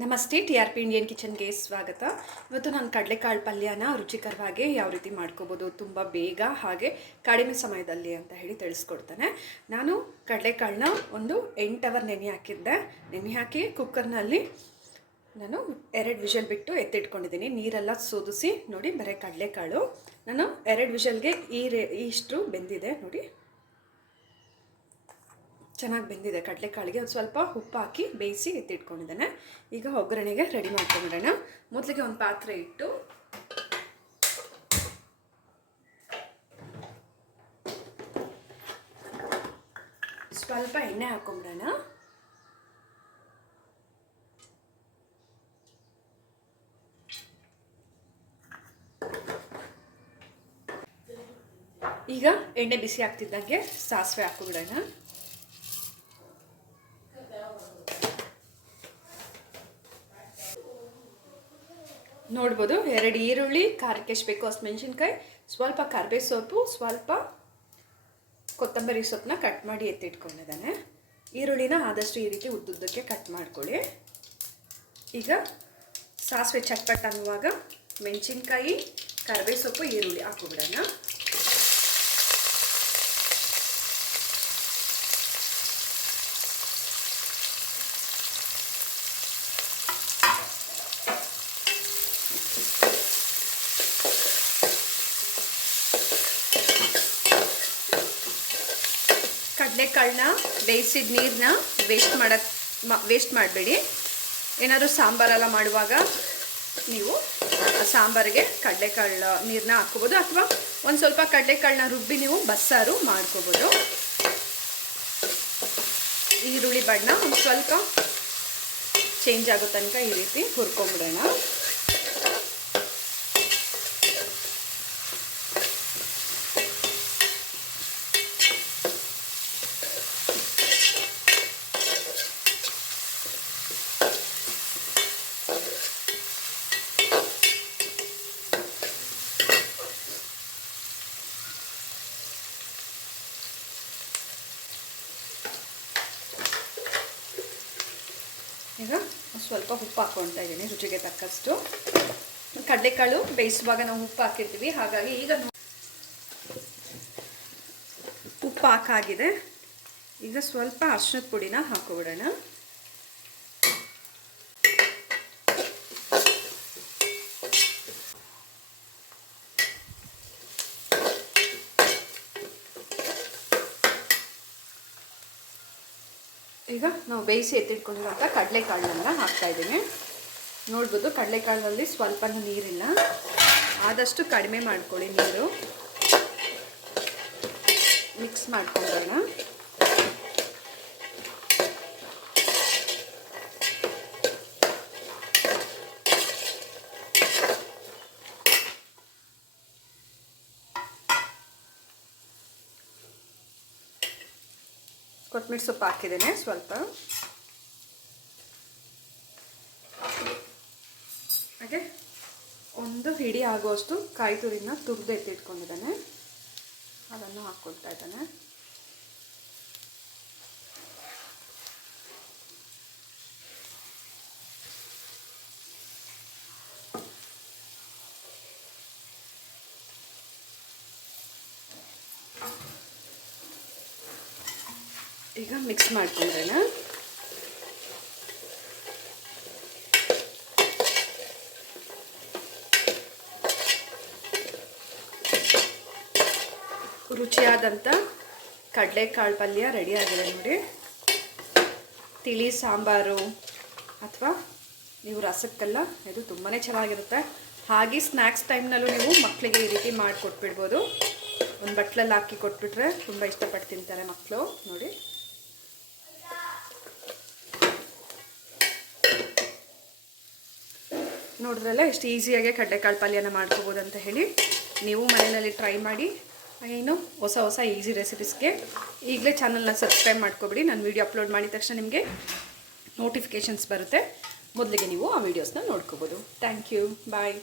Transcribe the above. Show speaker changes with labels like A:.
A: ನಮಸ್ತೆ, T R P Indian ಕಿಚನ್ಗೆ ಸ್ವಾಗತ. ಇವತ್ತು ನಾನು ಕಡಲೆಕಾಳು ಪಲ್ಯನ ರುಚಿಕರವಾಗಿ ಯಾವ ರೀತಿ ಮಾಡ್ಕೋಬೋದು ತುಂಬ ಬೇಗ ಹಾಗೆ ಕಡಿಮೆ ಸಮಯದಲ್ಲಿ ಅಂತ ಹೇಳಿ ತಿಳಿಸ್ಕೊಡ್ತೇನೆ. ನಾನು ಕಡಲೆಕಾಳನ್ನ ಒಂದು ಎಂಟು ಅವರ್ ನೆನೆ ಹಾಕಿದ್ದೆ. ನೆನೆ ಹಾಕಿ ಕುಕ್ಕರ್ನಲ್ಲಿ ನಾನು ಎರಡು ವಿಷಲ್ ಬಿಟ್ಟು ಎತ್ತಿಟ್ಕೊಂಡಿದ್ದೀನಿ. ನೀರೆಲ್ಲ ಸೋದಿಸಿ ನೋಡಿ ಬರೀ ಕಡಲೆಕಾಳು. ನಾನು ಎರಡು ವಿಷಲ್ಗೆ ಈ ರೇ ಇಷ್ಟು ಬೆಂದಿದೆ ನೋಡಿ. ಚೆನ್ನಾಗಿ ಬೆಂದಿದೆ. ಕಡಲೆಕಾಳಿಗೆ ಒಂದು ಸ್ವಲ್ಪ ಉಪ್ಪು ಹಾಕಿ ಬೇಯಿಸಿ ಎತ್ತಿಟ್ಕೊಂಡಿದ್ದೇನೆ. ಈಗ ಒಗ್ಗರಣೆಗೆ ರೆಡಿ ಮಾಡ್ಕೊಂಬಿಡೋಣ. ಮೊದಲಿಗೆ ಒಂದು ಪಾತ್ರೆ ಇಟ್ಟು ಸ್ವಲ್ಪ ಎಣ್ಣೆ ಹಾಕೊಂಬಿಡೋಣ. ಈಗ ಎಣ್ಣೆ ಬಿಸಿ ಆಗ್ತಿದ್ದಂಗೆ ಸಾಸಿವೆ ಹಾಕೊಂಬಿಡೋಣ. ನೋಡ್ಬೋದು. ಎರಡು ಈರುಳ್ಳಿ, ಖಾರಕ್ಕೆ ಎಷ್ಟು ಬೇಕು ಅಷ್ಟು ಮೆಣಸಿನ್ಕಾಯಿ, ಸ್ವಲ್ಪ ಕರ್ಬೇ ಸೊಪ್ಪು, ಸ್ವಲ್ಪ ಕೊತ್ತಂಬರಿ ಸೊಪ್ಪನ್ನ ಕಟ್ ಮಾಡಿ ಎತ್ತಿಟ್ಕೊಂಡಿದ್ದಾನೆ. ಈರುಳ್ಳಿನ ಆದಷ್ಟು ಈ ರೀತಿ ಉದ್ದುದ್ದಕ್ಕೆ ಕಟ್ ಮಾಡ್ಕೊಳ್ಳಿ. ಈಗ ಸಾಸಿವೆ ಚಟ್ಪಟ್ ಅನ್ನುವಾಗ ಮೆಣಸಿನ್ಕಾಯಿ ಕರ್ಬೇ ಸೊಪ್ಪು, ಈರುಳ್ಳಿ ಹಾಕೊಬಿಡೋಣ. ಕಡಲೆಕಾಳನ್ನ ಬೇಯಿಸಿದ ನೀರನ್ನ ವೇಸ್ಟ್ ಮಾಡೋಕ್ಕೆ ವೇಸ್ಟ್ ಮಾಡಬೇಡಿ. ಏನಾದರೂ ಸಾಂಬಾರೆಲ್ಲ ಮಾಡುವಾಗ ನೀವು ಸಾಂಬಾರಿಗೆ ಕಡಲೆಕಾಳು ನೀರನ್ನ ಹಾಕ್ಕೋಬೋದು, ಅಥವಾ ಒಂದು ಸ್ವಲ್ಪ ಕಡಲೆಕಾಳನ್ನ ರುಬ್ಬಿ ನೀವು ಬಸ್ಸಾರು ಮಾಡ್ಕೋಬೋದು. ಈರುಳ್ಳಿ ಬಣ್ಣ ಒಂದು ಸ್ವಲ್ಪ ಚೇಂಜ್ ಆಗೋ ತನಕ ಈ ರೀತಿ ಹುರ್ಕೊಂಬಿಡೋಣ. ಈಗ ಸ್ವಲ್ಪ ಉಪ್ಪು ಹಾಕ್ಕೊಳ್ತಾ ಇದ್ದೀನಿ, ರುಚಿಗೆ ತಕ್ಕಷ್ಟು. ಕಡಲೆಕಾಳು ಬೇಯಿಸುವಾಗ ನಾವು ಉಪ್ಪು ಹಾಕಿರ್ತೀವಿ, ಹಾಗಾಗಿ ಈಗ ಉಪ್ಪು ಹಾಕಾಗಿದೆ. ಈಗ ಸ್ವಲ್ಪ ಅರ್ಶಿನದ ಪುಡಿನ ಹಾಕೋಬಿಡೋಣ ಈಗ ನಾವು ಬೇಯಿಸಿ ಎತ್ತಿಟ್ಕೊಂಡಿರೋಂಥ ಕಡಲೆಕಾಳನ್ನ ಹಾಕ್ತಾ ಇದ್ದೀನಿ. ನೋಡ್ಬೋದು ಕಡಲೆಕಾಳಲ್ಲಿ ಸ್ವಲ್ಪನೂ ನೀರಿಲ್ಲ. ಆದಷ್ಟು ಕಡಿಮೆ ಮಾಡ್ಕೊಳ್ಳಿ ನೀರು. ಮಿಕ್ಸ್ ಮಾಡ್ಕೊಂಡೋಣ ಕೊತ್ತಂಬರಿ ಸೊಪ್ಪು ಹಾಕಿದ್ದೇನೆ ಸ್ವಲ್ಪ. ಹಾಗೆ ಒಂದು ಹಿಡಿ ಆಗುವಷ್ಟು ಕಾಯಿ ತುರಿನ ತುರಿದು ಎತ್ತಿಟ್ಕೊಂಡಿದ್ದಾನೆ ಅದನ್ನು ಹಾಕ್ಕೊಳ್ತಾ ಇದ್ದಾನೆ. ಈಗ ಮಿಕ್ಸ್ ಮಾಡ್ಕೊಂಡ್ರೇನ? ರುಚಿಯಾದಂಥ ಕಡಲೆಕಾಳು ಪಲ್ಯ ರೆಡಿ ಆಗಿದೆ ನೋಡಿ. ತಿಳಿ, ಸಾಂಬಾರು ಅಥವಾ ನೀವು ರಸಕ್ಕೆಲ್ಲ, ಇದು ತುಂಬಾ ಚೆನ್ನಾಗಿರುತ್ತೆ. ಹಾಗೆ ಸ್ನ್ಯಾಕ್ಸ್ ಟೈಮ್ನಲ್ಲೂ ನೀವು ಮಕ್ಕಳಿಗೆ ಈ ರೀತಿ ಮಾಡಿಕೊಟ್ಬಿಡ್ಬೋದು. ಒಂದು ಬಟ್ಲಲ್ಲಿ ಹಾಕಿ ಕೊಟ್ಬಿಟ್ರೆ ತುಂಬ ಇಷ್ಟಪಟ್ಟು ತಿಂತಾರೆ ಮಕ್ಕಳು ನೋಡಿ. ನೋಡಿದ್ರಲ್ಲ ಎಷ್ಟು ಈಸಿಯಾಗಿ ಕಡಲೆಕಾಳು ಪಲ್ಯನ ಮಾಡ್ಕೋಬೋದು ಅಂತ ಹೇಳಿ ನೀವು ಮನೆಯಲ್ಲಿ ಟ್ರೈ ಮಾಡಿ ಏನು ಹೊಸ ಹೊಸ ಈಸಿ ರೆಸಿಪೀಸ್ಗೆ ಈಗಲೇ ಚಾನಲ್ನ ಸಬ್ಸ್ಕ್ರೈಬ್ ಮಾಡ್ಕೊಬಿಡಿ. ನಾನು ವೀಡಿಯೋ ಅಪ್ಲೋಡ್ ಮಾಡಿದ ತಕ್ಷಣ ನಿಮಗೆ ನೋಟಿಫಿಕೇಷನ್ಸ್ ಬರುತ್ತೆ. ಮೊದಲಿಗೆ ನೀವು ಆ ವೀಡಿಯೋಸ್ನ ನೋಡ್ಕೋಬೋದು. Thank you bye